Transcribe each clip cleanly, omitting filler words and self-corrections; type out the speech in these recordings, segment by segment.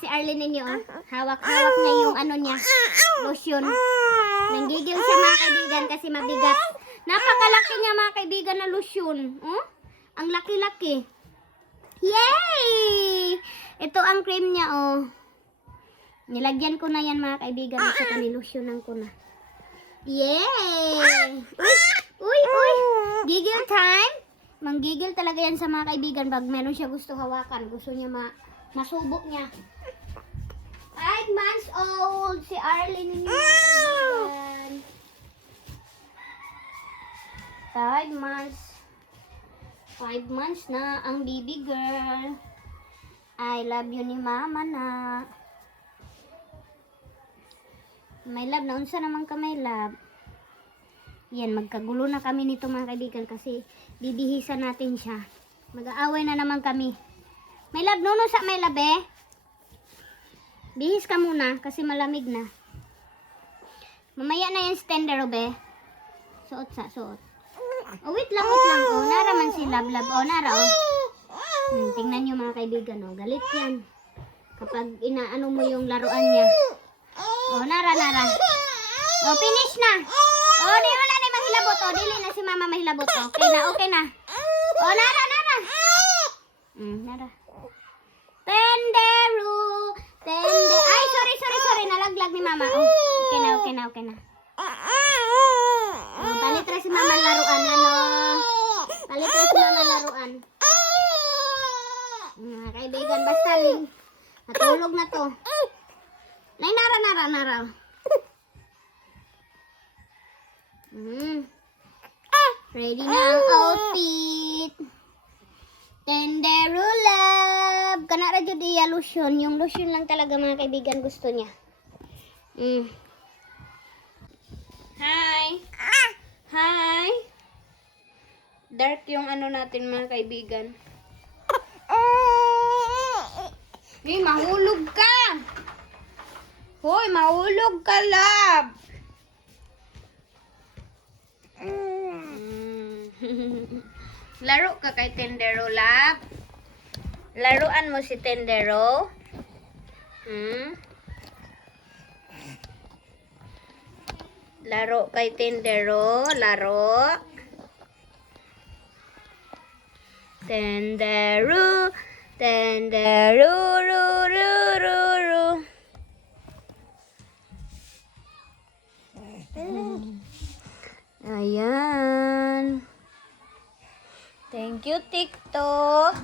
si Arlene ninyo. Oh. Hawak-hawak niya yung ano niya. Lotion. Nanggigil siya mga kaibigan kasi mabigat. Napakalaki niya mga kaibigan na lotion. Oh? Ang laki-laki. Yay! Ito ang cream niya oh. Nilagyan ko na yan mga kaibigan. At saka nilotionan ko na. Yay! Uy! Gigil time? Manggigil talaga yan sa mga kaibigan pag meron siya gusto hawakan. Gusto niya masubok niya. 5 months old si Arlene ninyo mga kaibigan. 5 months. 5 months na ang baby girl. I love you ni mama na. My love, naunsa naman ka my love. Yan, magkagulo na kami nito mga kaibigan kasi bibihisan natin siya. Mag-aaway na naman kami. My love, nuno sa my love eh. Bihis ka muna kasi malamig na. Mamaya na yung stender be. Suot. Oh, wait lang. Oh, nara man si love. Oh, nara oh. Tingnan nyo mga kaibigan oh. Galit yan. Kapag inaano mo yung laruan niya. Oh, nara. Oh, finish na. Oh, di wala na mahilabot. Oh, dili na si mama mahilabot. Okay na. Oh, nara. Nara. Tenderu. Ay, sorry. Nalaglag ni mama. Oh, okay na. Oh, palit na si mama laruan. Palit na si mama laruan. Mga kaibigan, basta natulog na to. Nay, nara. Ready na ang outfit. Tenderu love. Kana ra jud iya lotion. Yung lotion lang talaga mga kaibigan gusto niya. Hi. Dark yung ano natin mga kaibigan. Mahulog ka. Hoy, mahulog ka, love. Laro ka kay Tendero, love. Laruan mo si Tendero. Laro kay Tendero, laro. Tendero, ru. Ayan. Thank you, TikTok.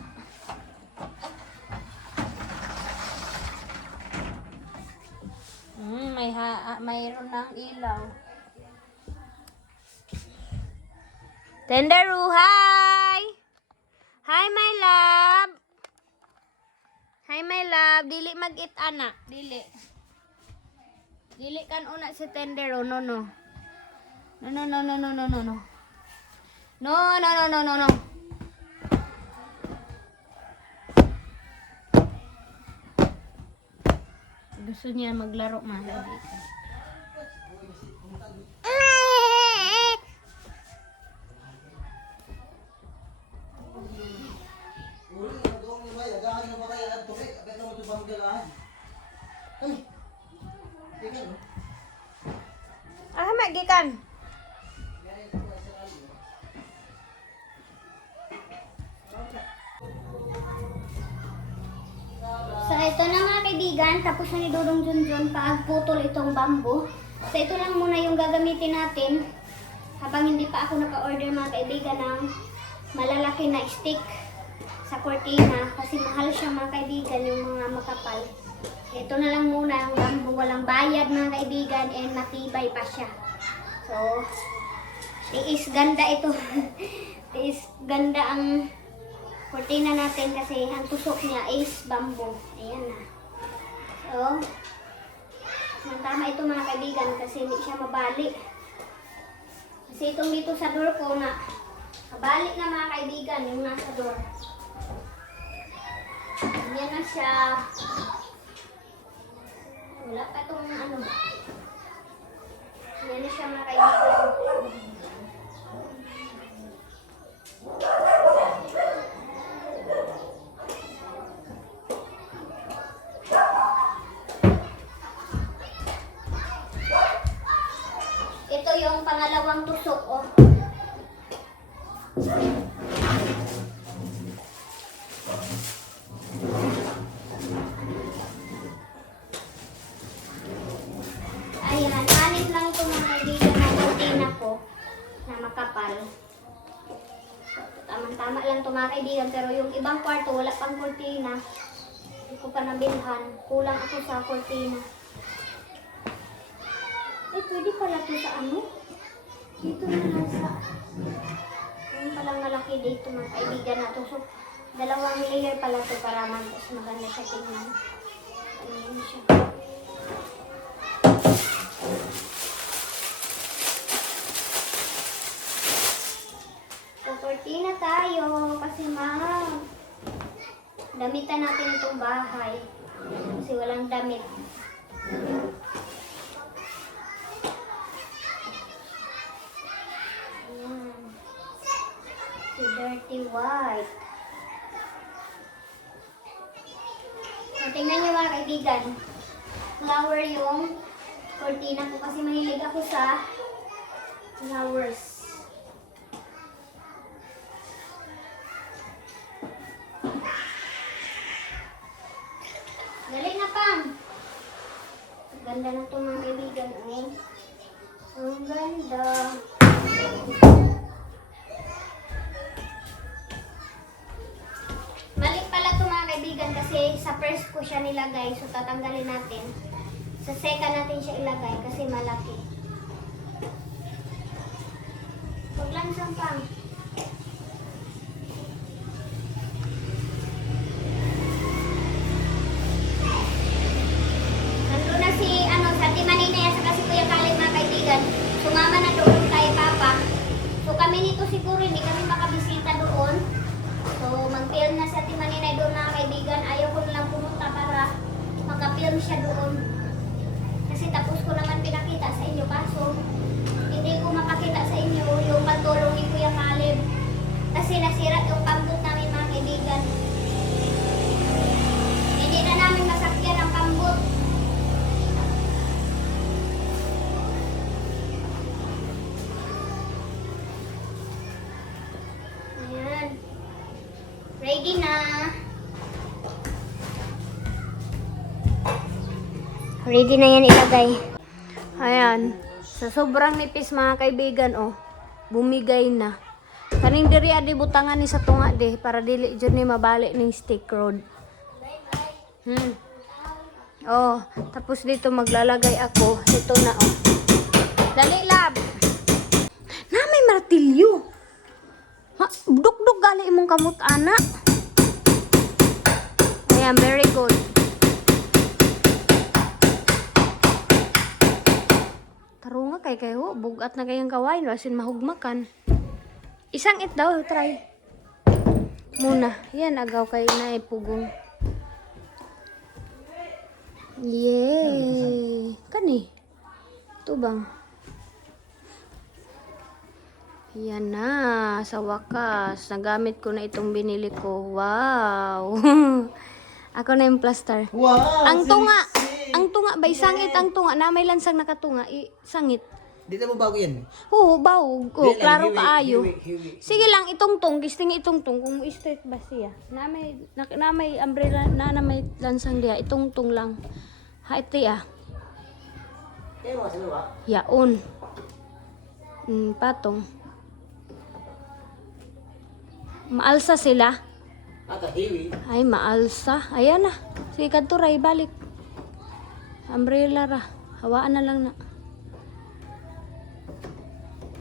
Mayroon ng ilaw. Tenderu, hi! Hi, my love! Hi, my love! Dili mag-eat, anak. Dili kan una si Tenderu. No. No. Gusto niya maglaro mga kaibigan. Magikan. So ito na mga kaibigan, tapos na ni Dodong Junjun pagputol itong bamboo. So ito lang muna yung gagamitin natin habang hindi pa ako naka-order mga kaibigan ng malalaki na stick sa cortina kasi mahal siya mga kaibigan yung mga makapal. Ito na lang muna yung bamboo, walang bayad mga kaibigan and matibay pa siya. So, tiis ganda ito. Tiis ganda ang cortina natin kasi ang tusok niya is bamboo. Ayan na. So, tama ito mga kaibigan kasi hindi siya mabali. Kasi itong dito sa door ko na mabali na mga kaibigan yung nasa door. Ayan na siya. Wala pa itong ano. Ayan na siya mga kaibigan. mga kaibigan, pero yung ibang kwarto wala pang kortina. Hindi ko pa nabilhan. Kulang ako sa kortina. Eh, pwede pala ito sa ano? Dito na lang sa... Yung palang malaki dito mga kaibigan na ito. So, dalawang layer pala ito para mas maganda siya tingnan. Ayan siya. So, kortina tayo kasi damitan natin itong bahay. Kasi walang damit. Ayan. Si dirty white. So, tingnan nyo mga kaibigan. Flower yung kortina ko kasi mahilig ako sa flowers. Dali na, Pam! Ganda na ito mga kaibigan. Oh. Ang ganda. Mali pala ito mga kaibigan kasi sa first ko siya nilagay. So tatanggalin natin. Sa second natin siya ilagay kasi malaki. Huwag lang siyang Pam. Sumama na doon kay Papa. So kami nito siguro hindi kami makabisita doon. So mag-film na sa Timaninay doon mga kaibigan. Ayaw ko nilang pumunta para makapilm siya doon. Kasi tapos ko naman pinakita sa inyo. Kaso hindi ko mapakita sa inyo yung pagtulong ni Kuya Caleb. Kasi nasira yung pambot namin mga kaibigan. Hindi na namin masakyan ang pambot. Ready na. Ready na yan ilagay. Ayan. Sa sobrang nipis mga kaibigan, oh, bumigay na. Kaning diri adi butangan ni sa tunga de para dili jud ni mabalik ning stick rod. Oh, tapos dito maglalagay ako. Ito na, oh. Dali lab. Na may martilyo. Ha, duk-duk gali imong kamot ana. Ayan, very good. Tarunga kay kayo, bugat na kayang kawain, wasin mahugmakan. Isang it daw, try. Muna, yan agaw kay na ipugong. Yay! Kani? Ito bang? Yan na, sa wakas. Nagamit ko na itong binili ko. Wow! Ako na yung plaster. Wow! Ang tunga ba? Isangit ang tunga. Na may lansang nakatunga. Sangit. Di na mo bago yan? Oo, bawog. Oh, Di lang, klaro hiwi, kaayo. hiwi. Sige lang, itong gisting itong kung straight ba siya. Na may umbrella, na may lansang diya. Itong lang. Haiti ah. Kaya mo sa luwa? Yaon. Patong. Maalsa sila. Ata, hiwi. Ay, maalsa. Ayan na. Sige, kadto ray, balik. Umbrella ra. Hawaan na lang na.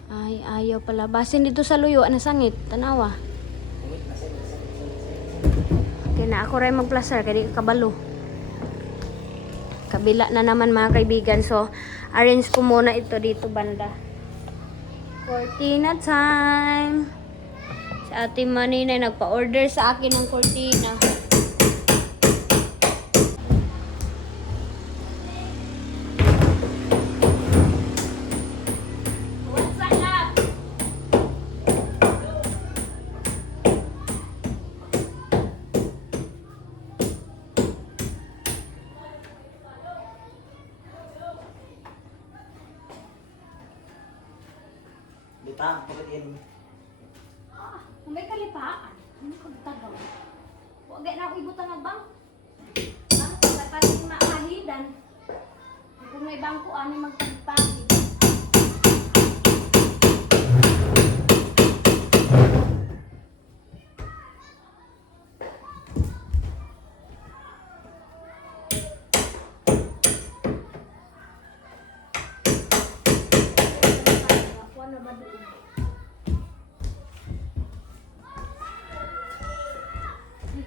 Ay, ayaw pala. Basin dito sa luyo. Ano sangit? Tanawa. Okay na. Ako rin mag-plaster. Kaya kabalo. Kabila na naman mga kaibigan. So, arrange ko muna ito dito banda. Cortina time. Si Ate Maninay nagpa-order sa akin ng cortina. What's up? Lipang, pagkat yan. May kalipaan. Ano ka tagaw? Huwag na ako ibutan ng bang. Ang pagpapalin maahidan. Kung may bangko, ano magpagpahid.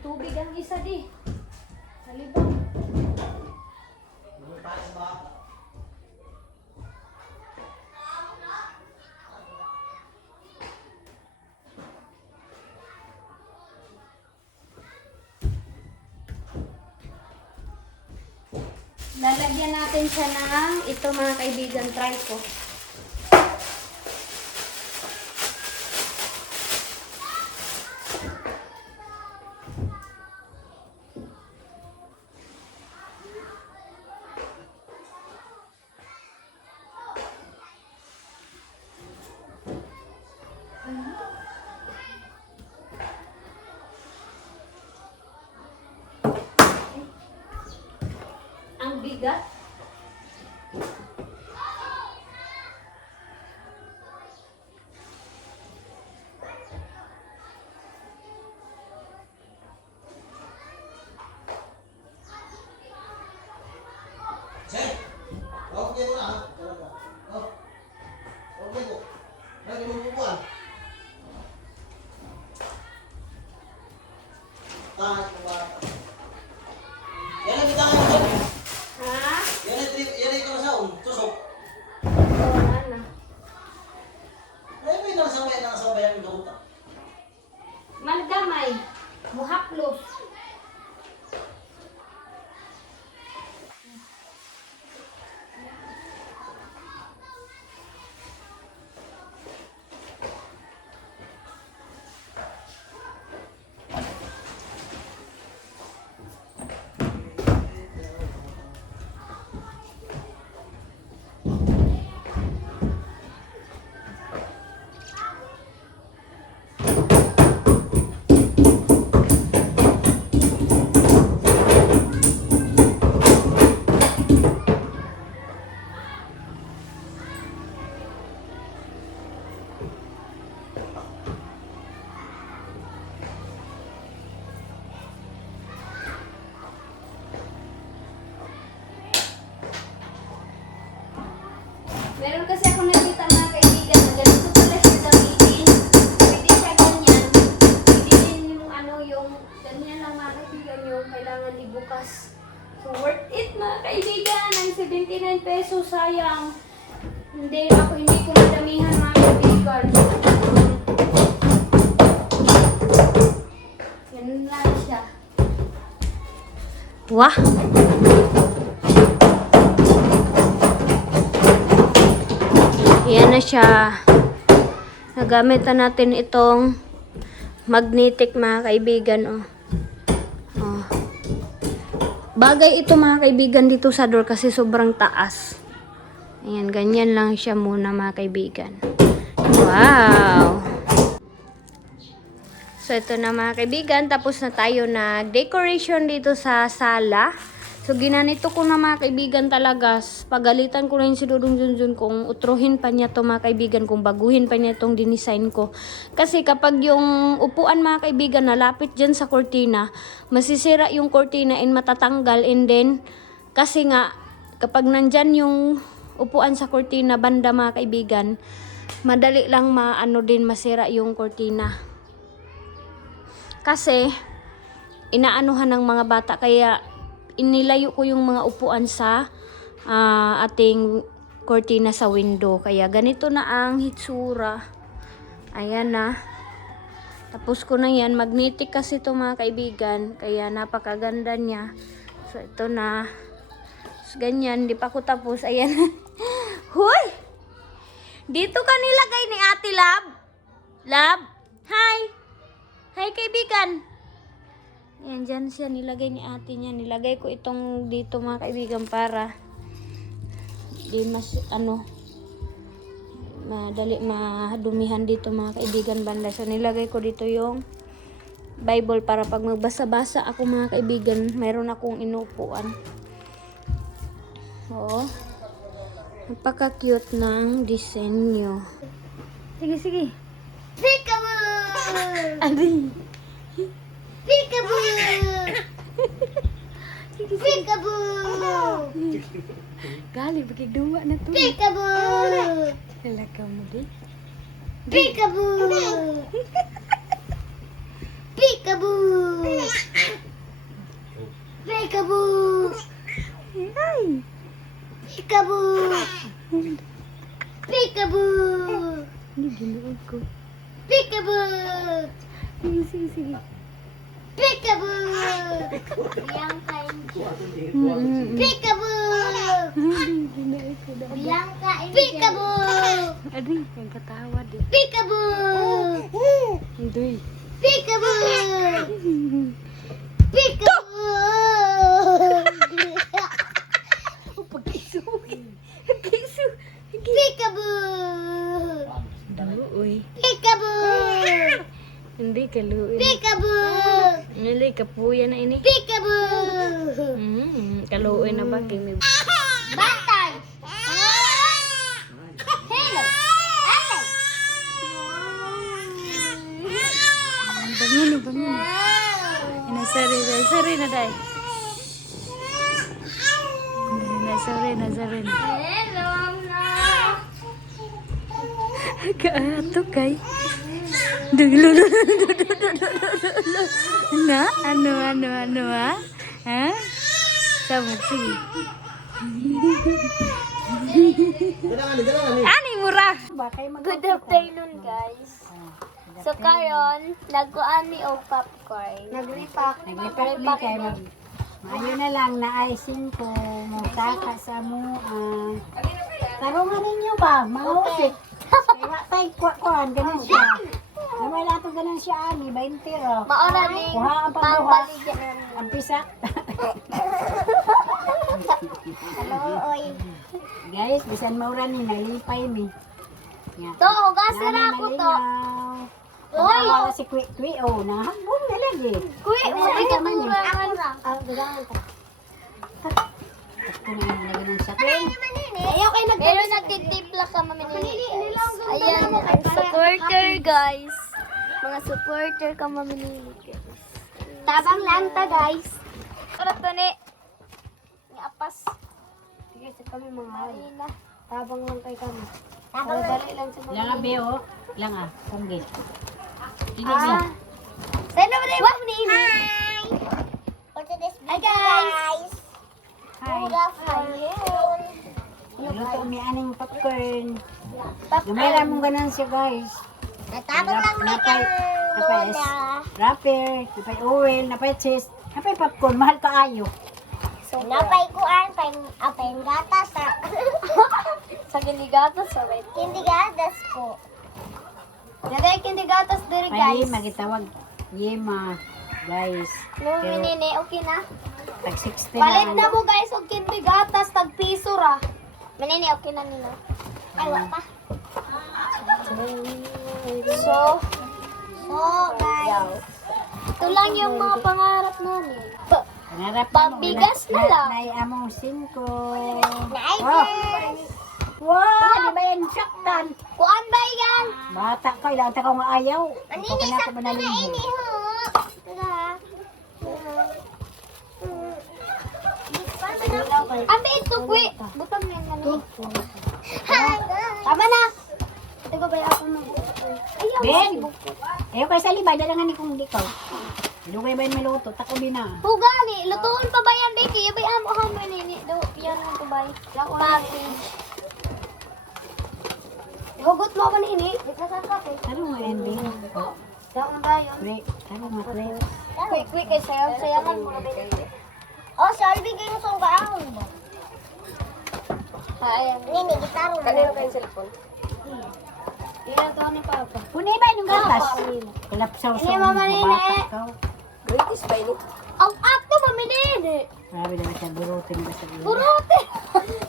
tubig ang isa di. Halibang. Lalagyan natin siya ng ito mga kaibigan, try ko. Ang bigat. Sir! Okay mo na ha? Okay po. Lagi mo pupuan. Tahan mo ba? Yan ang bitangan mo dyan. Ha? Yan ay kanasaon. Tusok. Wala na. Ay, may nakasabay ang gabuta. Malgamay. Muhaplos. Meron kasi ako nakita mga kaibigan na ganito pala siya gamitin. Pwede siya ganyan. Hindi din yung ano, yung ganyan lang mga kaibigan yung kailangan ibukas. So worth it mga kaibigan. Ang 79 pesos, sayang. Hindi ko madamihan mga kaibigan. Ganun lang siya. Wah! Yan na siya. Nagamit na natin itong magnetic mga kaibigan. Oh. Oh. Bagay ito mga kaibigan dito sa door kasi sobrang taas. Ayan, ganyan lang siya muna mga kaibigan. Wow! So ito na mga kaibigan. Tapos na tayo na decoration dito sa sala. So, ginanito ko na mga kaibigan talaga. Pagalitan ko rin si Dudong Junjun kung utrohin pa niya to mga kaibigan, kung baguhin pa niya itong dinisign ko. Kasi kapag yung upuan mga kaibigan nalapit dyan sa kortina, masisira yung kortina and matatanggal. And then, kasi nga, kapag nandyan yung upuan sa kortina, banda mga kaibigan, madali lang masira yung kortina. Kasi, inaanuhan ng mga bata, kaya inilayo ko yung mga upuan sa ating kortina sa window. Kaya ganito na ang hitsura. Ayan na. Tapos ko na yan. Magnetic kasi ito mga kaibigan. Kaya napakaganda niya. So ito na. So, ganyan. Di pa ako tapos. Ayan. Huy! Dito ka nilagay ni Ate Lab. Lab? Hi! Hi kaibigan! Yan, dyan siya nilagay ni ate niya. Nilagay ko itong dito mga kaibigan para di mas madali madumihan dito mga kaibigan banda. So nilagay ko dito yung Bible para pag magbasa-basa ako mga kaibigan, mayroon akong inuupuan. Oo. Napaka-cute ng disenyo. Sige, sige. Peekaboo! Adi. Peekaboo! Peekaboo! Gali, bagi-duwa na to. Peekaboo! Talaga mo di. Peekaboo! Peekaboo! Peekaboo! Peekaboo! Peekaboo! Hindi ginuod ko. Peekaboo! Sige. Peekaboo! Bianca and Peekaboo! Ginuod ko daw. Bianca and Peekaboo! Aday, yung katawa din. Peekaboo! Aday. Peekaboo! Peekaboo! Peekaboo! Luoy. Peekaboo! Hindi ka luoy. Peekaboo! Hindi ka puya na ini. Peekaboo! Kaluoy na ba? Kay may... Bantay! Hello! Ate! Bangun. Sorry na day. Sorry na. Hello, na! Kaato kay. Dulo. Na? Ano ha? Sabog, sige. Ani mura. Good afternoon, guys. So, karon nagkuan mi og popcorn. Naglipak Naglipat kay mag maayo na lang na icing ko mo saka sa mo. Tarungan ninyo ba? Mausik. Kaya tay kuan ganun siya. Naman nato ganun siya ani 20 ro. Mauna ni Kuha ang pagbuha. pambaligyan. Ang pisak. Hello, oy. Guys, bisan maura ni nalipay mi. Ya. To, hugasira ko to. Oy, wala si Kwi oh na. Hambong na lagi. Kuy, mo ay katurangan. Ako na yung ganun sa kin. Ayaw kayo pero nagtitipla ka maminili. Ayan, ang supporter, guys. Mga supporter ka maminili. Tabang lang ta, guys. Para to ni. Apas. Sige, sa kami mga Marina. tabang lang kay kami. Tabang dali lang sa Lang abi oh. Lang punggit. Ah. Sino ba tayo ni Ini? Hi! For today's video, guys. Hi. Good afternoon. Luto mi aning popcorn. Lumera mong ganan siya guys. Natabang lang Napay wrapper, napay oil, napay cheese, napay popcorn, mahal kaayo. So, napay kuan, apay gatas sa... sa kindigatas, sa wait. Kindigatas po. Nagay kindigatas diri, Pwede guys. magitawag Yema, guys. No, minini, okay na. Tag 60 Palit na. na mo, guys, og kindigatas, tag piso ra. Minini, okay na nila. Ay, wala pa. So, guys. Ito lang yung mga pangarap namin. Pangarap Pambigas na lang. Nay among 5. Nice, Oh. guys. Wow, di ba yan saktan? Kuan ba yan? Bata ka, ilang ta ko nga ayaw. Manini, sakto na ini, ho. Ate, ito, kwi. Butang yan na ni. Tama na. Ito ko ba ako mo? Ayaw, Ben! sibuk. Ayaw kayo sa libay, dala nga ni kong dikaw. Lugay ba yung maluto? Takubi na. Hugali, lutuon pa ba yan, Diki? Ibay amo ka mo nini. Yan ang kubay. Package. Hugot mo ba nini? Ito sa kape. Ano nga ending? Daw na ba yun? Pre, ano nga pre? Quick, kay sayaw. Sayawan mo na ba? Oh, Shelby, kayo mo song kaahon ba? Ayan. Nini, gitaro mo. Kanino kayong cellphone? Yan, ito ni Papa. Punay ba yung gatas? Kalapsaw sa Ini, Mama Nene. bata ka. Greatest ba ini? Ang akto ba, minini? Grabe naman siya, burutin ba sa iyo? Buruti!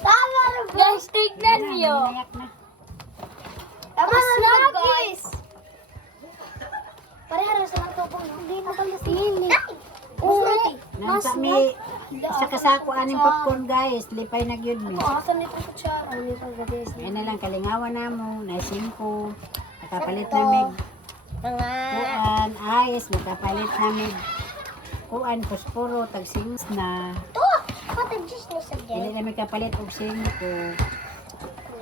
Tama na ba? Guys, tignan niyo. Nayak na. Tama na, guys. Pareha sa mga tubong. Hindi na pala sili. Oo. Nasa mi, sa kasako aning popcorn guys, lipay na gyud mi. Asan nito ko siya? Ano nito ba, guys? Ay na lang, kalingawan na mo, na 5. Nakapalit na mig. Kuan, ayos, nakapalit na mig. Kuan, posporo, tag 6 na. Ito! Patag juice ni sa Dili na may kapalit og 5.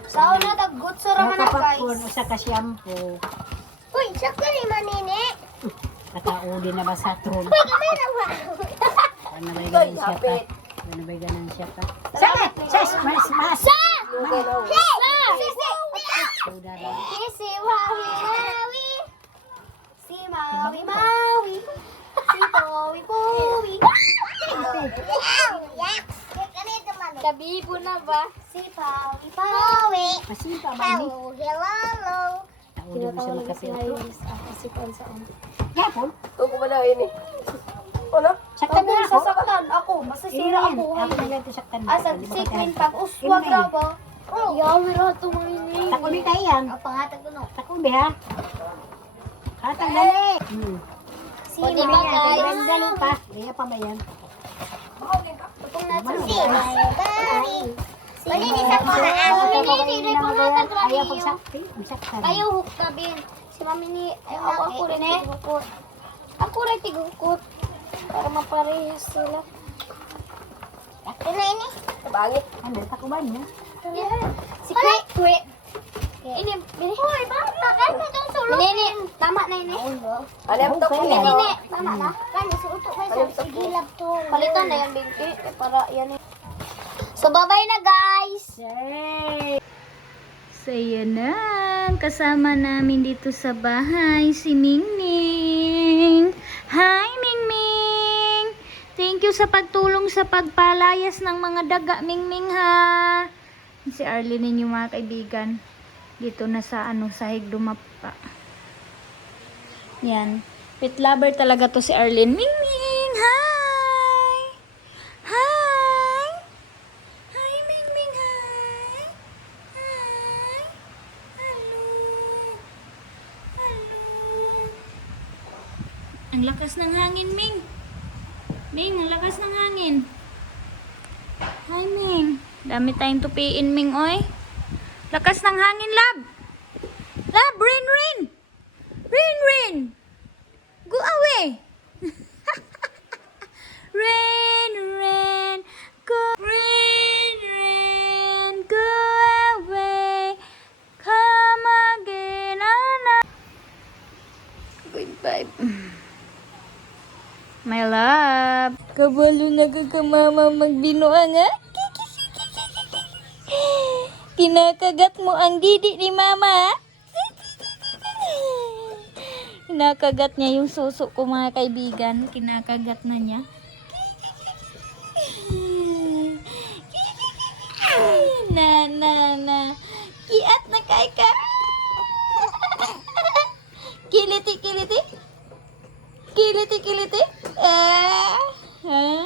Sao na, tag-good sa Ang raman na, kapopcorn, guys. usa ka shampoo. Uy, sakto ni Manini. Kataudi na ba sa tron? Uy, kamera ba? Ano ba ganun siya pa? Ano ba ganun siya pa? Sana! Sus! Mas! Saudara. Si Maui Maui. Si Maui Maui. Si Powi Powi. Kabibo na ba? Si Powi Powi. Masimpa ba ni? Hello. Taon mo siya makapilto. Si Pansaan. Yapon? Ito ko ba na ini? Ano? Saktan na ako. Sasaktan ako. Masisira ako. Ako na lang ito saktan. Asad si Queen pag uswag na ba? Yawi ra to mga Takubi tayo yan. pangatag ko no. Takubi ha. Hatang dali. Si Bagay. Dali pa. Kaya pa ba yan? Kung nasa si Bagay. Malinis ako na ako. Malinis ako pangatag ra Ayaw niyo. pagsakti. Masaktan. Kayo hukabin. Si mami ni ako rin tigukot. Ako rin tigukot. Para maparehas sila. Ito ini. Bangit. Ano? Takuban niya? Si Kwe. Ini, bini. Hoy, bata kan mo tong sulok. Nini, tama na ini. Ano yung ito ko Nini, niya? nini, tama na. Kan sa utok ba sa gilab to. Palitan na yan, Binti. Para yan eh. So, bye-bye na, guys. Yay! So, yan na. Kasama namin dito sa bahay si Mingming. Hi, Mingming! Thank you sa pagtulong sa pagpalayas ng mga daga, Mingming, ha? Si Arlene ninyo, mga kaibigan. Dito na sa sahig dumapa. Yan. Pet lover talaga to si Arlene. Mingming! Hi! Hi! Hi, Mingming! Hi! Hi! Hello! Hello! Ang lakas ng hangin, Ming! Ming, ang lakas ng hangin! Hi, Ming! Dami tayong tupiin, Ming, oy! Lakas ng hangin, Lab! Lab, Rin, Rin! Rin, Rin! Go away! Rin, Rin! Go! Rin, Rin! Go away! Come again, Goodbye. My love. Kabalo na ka mama magbinuang, ha? Kinakagat mo ang didi ni mama, ha? Kinakagat niya yung suso ko, mga kaibigan. Kinakagat na niya. Na. Kiat na kay ka. Kiliti. Kiliti. Ha?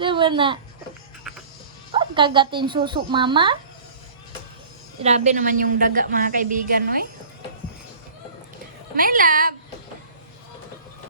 Diba na? Kagatin suso, mama. Grabe naman yung daga, mga kaibigan, oy.